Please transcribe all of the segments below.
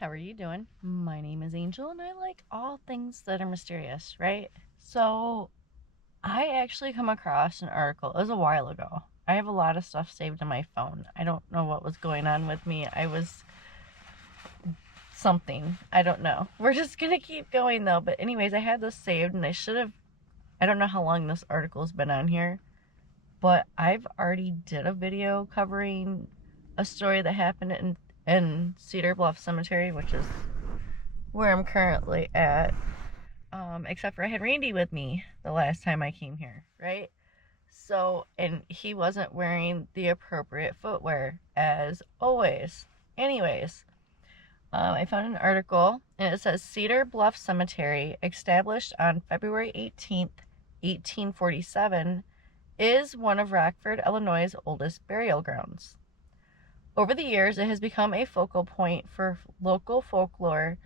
How are you doing? My name is Angel, and I like all things that are mysterious, right? So, I actually come across an article. It was a while ago. I have a lot of stuff saved in my phone. I don't know what was going on with me. I was something. I don't know. We're just gonna keep going though. But, anyways, I had this saved, and I don't know how long this article's been on here, but I've already did a video covering a story that happened in Cedar Bluff Cemetery, which is where I'm currently at. Except for I had Randy with me the last time I came here, right? So, and he wasn't wearing the appropriate footwear, as always. Anyways, I found an article, and it says Cedar Bluff Cemetery, established on February 18th, 1847, is one of Rockford, Illinois' oldest burial grounds. Over the years, it has become a focal point for local folklore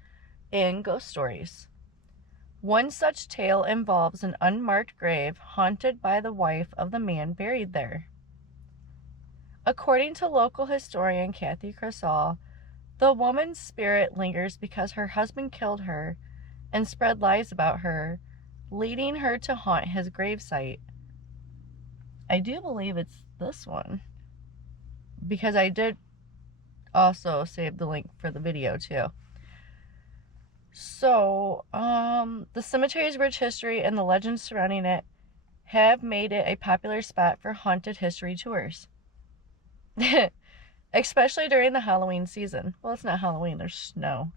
and ghost stories. One such tale involves an unmarked grave haunted by the wife of the man buried there. According to local historian Kathy Cressall, the woman's spirit lingers because her husband killed her and spread lies about her, leading her to haunt his gravesite. I do believe it's this one, because I did also save the link for the video too. So, the cemetery's rich history and the legends surrounding it have made it a popular spot for haunted history tours. Especially during the Halloween season. Well, it's not Halloween, there's snow.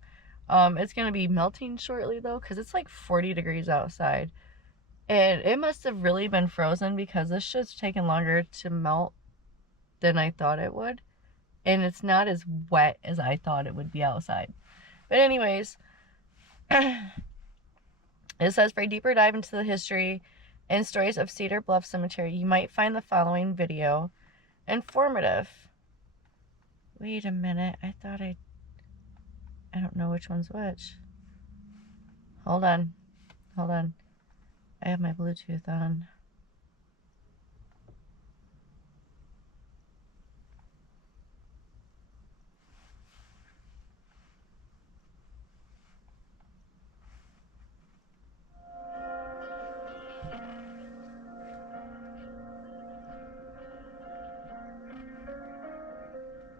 It's going to be melting shortly, though, because it's like 40 degrees outside. And it must have really been frozen, because this shit's taken longer to melt than I thought it would. And it's not as wet as I thought it would be outside. But anyways, it says, for a deeper dive into the history and stories of Cedar Bluff Cemetery, you might find the following video informative. Wait a minute, I don't know which one's which. Hold on. I have my Bluetooth on.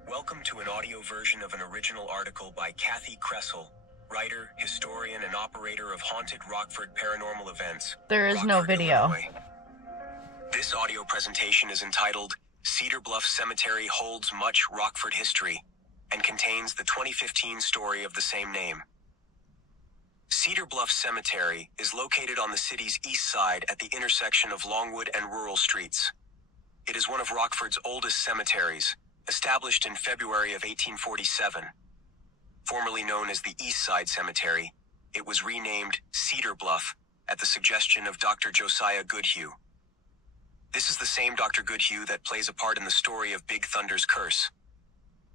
Welcome to an audio version of an original article by Kathy Cressall, writer, historian, and operator of Haunted Rockford Paranormal Events. There is no video. Illinois. This audio presentation is entitled Cedar Bluff Cemetery Holds Much Rockford History and contains the 2015 story of the same name. Cedar Bluff Cemetery is located on the city's east side at the intersection of Longwood and Rural Streets. It is one of Rockford's oldest cemeteries, established in February of 1847. Formerly known as the East Side Cemetery, it was renamed Cedar Bluff at the suggestion of Dr. Josiah Goodhue. This is the same Dr. Goodhue that plays a part in the story of Big Thunder's curse.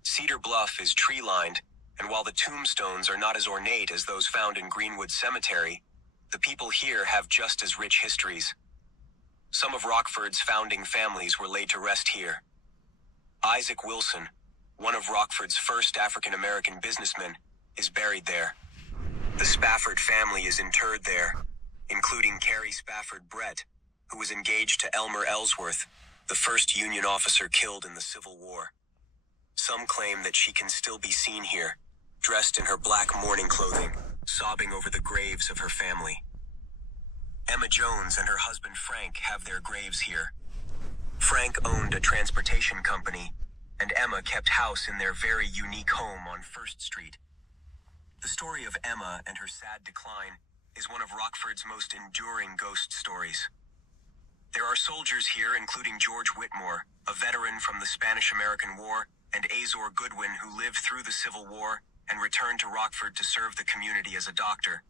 Cedar Bluff is tree-lined, and while the tombstones are not as ornate as those found in Greenwood Cemetery, the people here have just as rich histories. Some of Rockford's founding families were laid to rest here. Isaac Wilson, one of Rockford's first African-American businessmen, is buried there. The Spafford family is interred there, including Carrie Spafford Brett, who was engaged to Elmer Ellsworth, the first Union officer killed in the Civil War. Some claim that she can still be seen here, dressed in her black mourning clothing, sobbing over the graves of her family. Emma Jones and her husband Frank have their graves here. Frank owned a transportation company, and Emma kept house in their very unique home on First Street. The story of Emma and her sad decline is one of Rockford's most enduring ghost stories. There are soldiers here, including George Whitmore, a veteran from the Spanish-American War, and Azor Goodwin, who lived through the Civil War and returned to Rockford to serve the community as a doctor.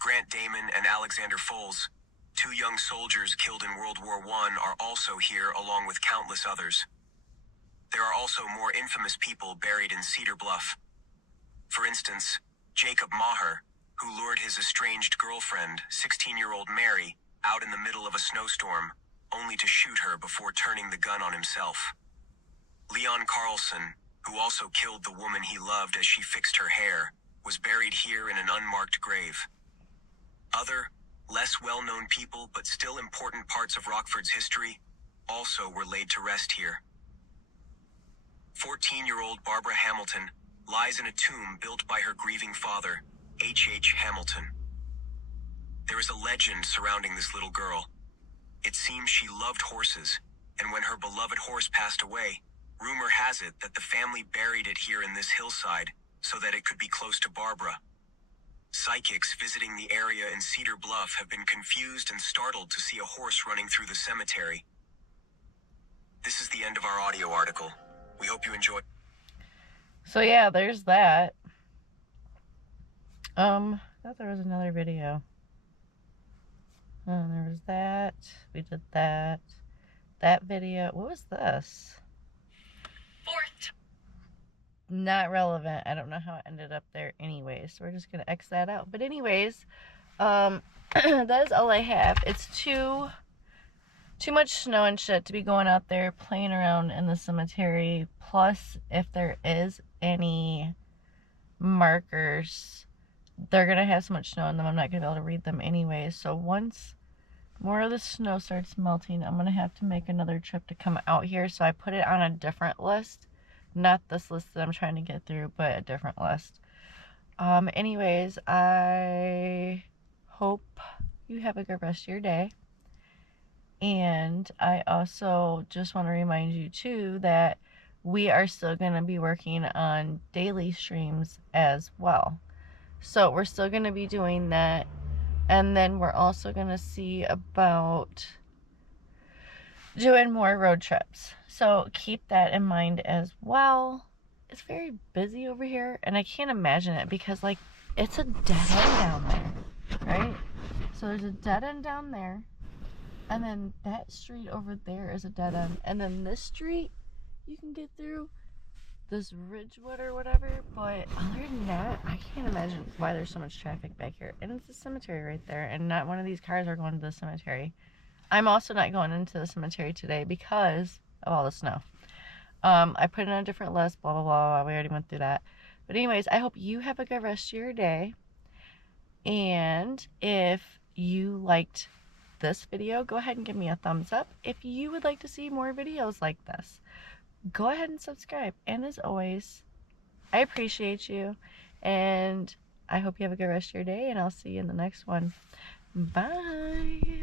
Grant Damon and Alexander Foles, two young soldiers killed in World War I, are also here, along with countless others. There are also more infamous people buried in Cedar Bluff. For instance, Jacob Maher, who lured his estranged girlfriend, 16-year-old Mary, out in the middle of a snowstorm, only to shoot her before turning the gun on himself. Leon Carlson, who also killed the woman he loved as she fixed her hair, was buried here in an unmarked grave. Other, less well-known people but still important parts of Rockford's history also were laid to rest here. 14-year-old Barbara Hamilton lies in a tomb built by her grieving father, H. Hamilton. There is a legend surrounding this little girl. It seems she loved horses, and when her beloved horse passed away, rumor has it that the family buried it here in this hillside so that it could be close to Barbara. Psychics visiting the area in Cedar Bluff have been confused and startled to see a horse running through the cemetery. This is the end of our audio article. We hope you enjoyed. So yeah, there's that. I thought there was another video. Oh, there was that. We did that. That video. What was this? Fourth. Not relevant. I don't know how it ended up there anyway, so we're just gonna X that out. But anyways, that is all I have. It's too much snow and shit to be going out there playing around in the cemetery. Plus, if there is any markers, they're gonna have so much snow in them, I'm not gonna be able to read them anyway. So once more of the snow starts melting, I'm gonna have to make another trip to come out here. So I put it on a different list, not this list that I'm trying to get through, but a different list. Anyways, I hope you have a good rest of your day. And I also just want to remind you too that we are still going to be working on daily streams as well. So we're still going to be doing that. And then we're also going to see about doing more road trips. So keep that in mind as well. It's very busy over here, and I can't imagine it because, like, it's a dead end down there, right? So there's a dead end down there, and then that street over there is a dead end, and then this street you can get through, this Ridgewood or whatever, but other than that, I can't imagine why there's so much traffic back here. And it's a cemetery right there, and not one of these cars are going to the cemetery. I'm also not going into the cemetery today because of all the snow. I put it on a different list, blah, blah, blah. We already went through that. But anyways, I hope you have a good rest of your day. And if you liked this video, go ahead and give me a thumbs up. If you would like to see more videos like this, go ahead and subscribe. And as always, I appreciate you. And I hope you have a good rest of your day. And I'll see you in the next one. Bye.